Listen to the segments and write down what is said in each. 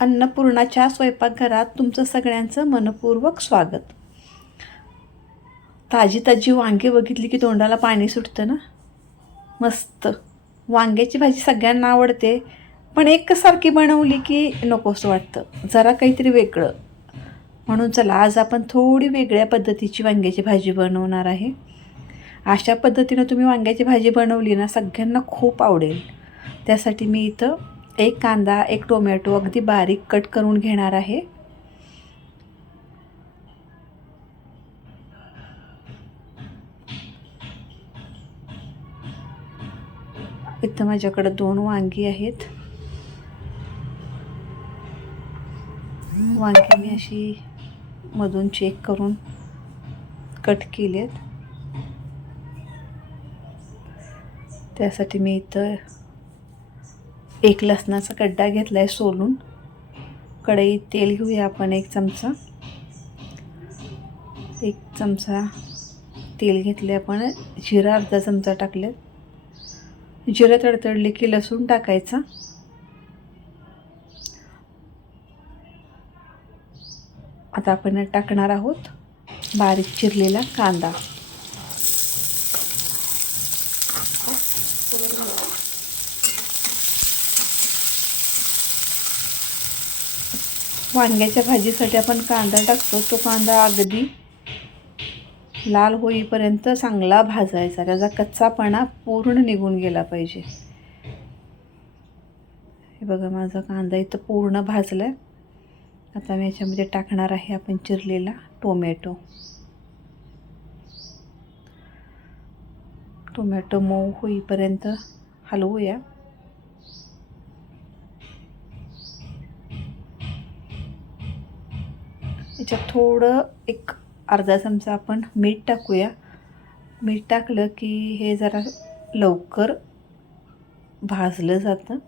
अन्नपूर्णाच्या स्वयंपाकघरात तुमचं सगळ्यांचं मनपूर्वक स्वागत. ताजी ताजी वांगे बघितली की तोंडाला पाणी सुटतं ना? मस्त. वांग्याची भाजी सगळ्यांना आवडते पण एकसारखी बनवली की नकोसं वाटतं. जरा काहीतरी वेगळं. म्हणून चला आज आपण थोडी वेगळ्या पद्धतीची वांग्याची भाजी बनवणार आहे. अशा पद्धतीनं तुम्ही वांग्याची भाजी बनवली ना सगळ्यांना खूप आवडेल. त्यासाठी मी इथं एक कांदा एक टोमॅटो अगदी बारीक कट करून घेणार आहे. इथं माझ्याकडं दोन वांगी आहेत. वांगी मी अशी मधून चेक करून कट केली आहेत त्यासाठी मी इथं एक लसणाचा गड्डा घेतला आहे सोलून. कढईत तेल घेऊया आपण एक चमचा. एक चमचा तेल घेतले आपण. जिरा अर्धा चमचा टाकले जिरं तडतडले की लसूण टाकायचा. आता आपण टाकणार आहोत बारीक चिरलेला कांदा. वांग्याच्या भाजीसाठी आपण कांदा टाकतो. तो कांदा अगदी लाल होईपर्यंत चांगला भाजायचा. त्याचा कच्चापणा पूर्ण निघून गेला पाहिजे. हे बघा माझा कांदा इथं पूर्ण भाजला आहे आता मी याच्यामध्ये टाकणार आहे आपण चिरलेला टोमॅटो. टोमॅटो मऊ होईपर्यंत हलवूया. याच्यात थोडं एक अर्धा चमचा आपण मीठ टाकूया. मीठ टाकलं की हे जरा लवकर भाजलं जातं.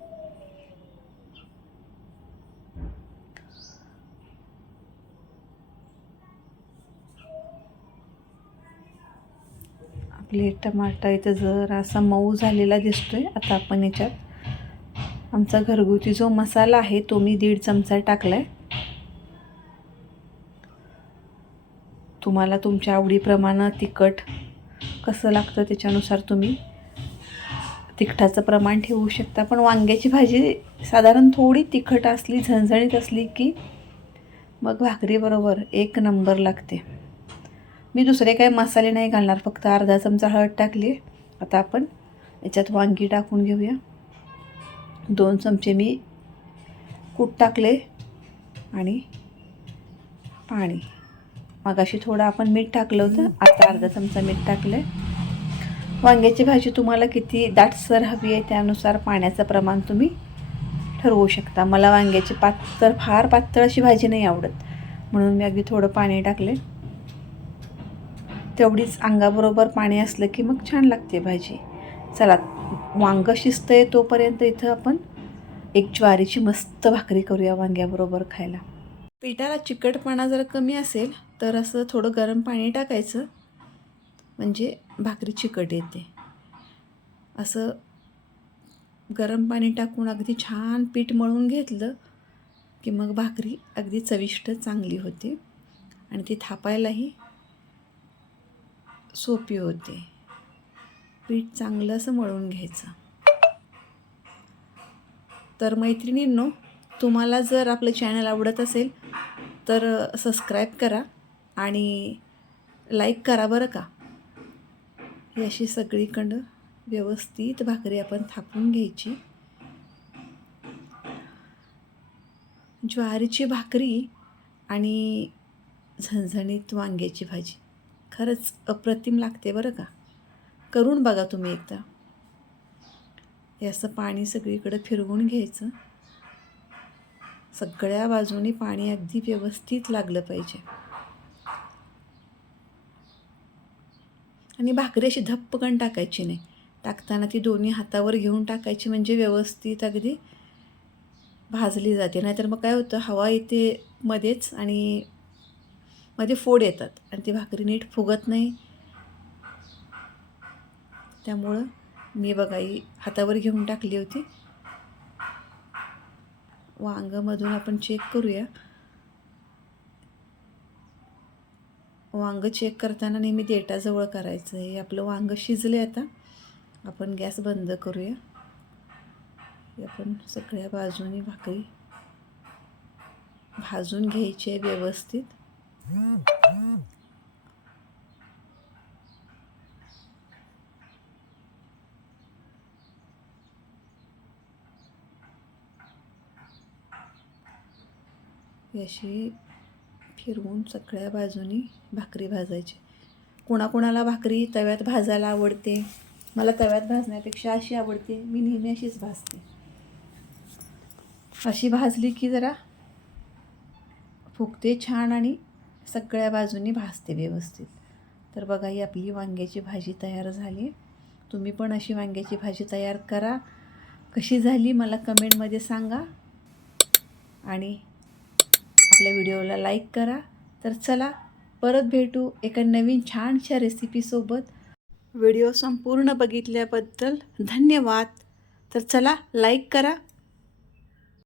आपले टमाटा इथं जरा असा मऊ झालेला दिसतोय. आता आपण याच्यात आमचा घरगुती जो मसाला आहे तो मी दीड चमचा टाकला आहे तुम्हाला तुमच्या आवडीप्रमाणे तिखट कसं लागतं त्याच्यानुसार तुम्ही तिखटाचं प्रमाण ठेवू शकता. पण वांग्याची भाजी साधारण थोडी तिखट असली झणझणीत असली की मग भाकरीबरोबर एक नंबर लागते. मी दुसरे काही मसाले नाही घालणार फक्त अर्धा चमचा हळद टाकली. आता आपण याच्यात वांगी टाकून घेऊया. दोन चमचे मी कूट टाकले आणि पाणी. मगाशी थोडं आपण मीठ टाकलं होतं आता अर्धा चमचा मीठ टाकलं आहे वांग्याची भाजी तुम्हाला किती दाटसर हवी आहे त्यानुसार पाण्याचं प्रमाण तुम्ही ठरवू शकता. मला वांग्याची पातळ फार पातळ अशी भाजी नाही आवडत. म्हणून मी अगदी थोडं पाणी टाकले तेवढीच अंगाबरोबर पाणी असलं की मग छान लागते भाजी. चला वांगं शिजतं तोपर्यंत इथं आपण एक ज्वारीची मस्त भाकरी करूया वांग्याबरोबर खायला. पिठाला चिकटपणा जर कमी असेल तर असं थोडं गरम पाणी टाकायचं. म्हणजे भाकरी चिकट येते. असं गरम पाणी टाकून अगदी छान पीठ मळून घेतलं की मग भाकरी अगदी चविष्ट चांगली होते. आणि ती थापायलाही सोपी होते. पीठ चांगलं असं मळून घ्यायचं. तर मैत्रिणींनो तुम्हाला जर आपलं चॅनल आवडत असेल तर सबस्क्राईब करा आणि लाईक करा बरं का. ही अशी सगळीकडं व्यवस्थित भाकरी आपण थापून घ्यायची. ज्वारीची भाकरी आणि झणझणीत वांग्याची भाजी. खरंच अप्रतिम लागते बरं का. करून बघा तुम्ही एकदा. हे असं पाणी सगळीकडं फिरवून घ्यायचं. सगळ्या बाजूनी पाणी अगदी व्यवस्थित लागलं पाहिजे. आणि भाकरी अशी धप्पकन टाकायची नाही. टाकताना ती दोन्ही हातावर घेऊन टाकायची म्हणजे व्यवस्थित अगदी भाजली जाते. नाहीतर मग काय होतं हवा येते मध्येच आणि मध्ये फोड येतात आणि ती भाकरी नीट फुगत नाही. त्यामुळं मी बघाई हातावर घेऊन टाकली होती. वांगमधून आपण चेक करूया. वांग चेक करताना नेहमी देटाजवळ करायचं आहे. आपलं वांग शिजले आता. आपण गॅस बंद करूया. आपण सगळ्या बाजूनी भाकरी भाजून घ्यायची आहे व्यवस्थित ही अशी फिरवून सगळ्या बाजूनी भाकरी भाजायची. कोणाकोणाला भाकरी तव्यात भाजायला आवडते मला तव्यात भाजण्यापेक्षा अशी आवडते मी नेहमी अशीच भाजते. अशी भाजली की जरा फुगते छान आणि सगळ्या बाजूनी भाजते व्यवस्थित. तर बघा ही आपली वांग्याची भाजी तयार झाली. तुम्ही पण अशी वांग्याची भाजी तयार करा. कशी झाली मला कमेंटमध्ये सांगा. आणि आपल्या व्हिडिओला लाईक करा. तर चला परत भेटू एका नवीन छानशा रेसिपीसोबत व्हिडिओ संपूर्ण बघितल्याबद्दल धन्यवाद. तर चला लाईक करा.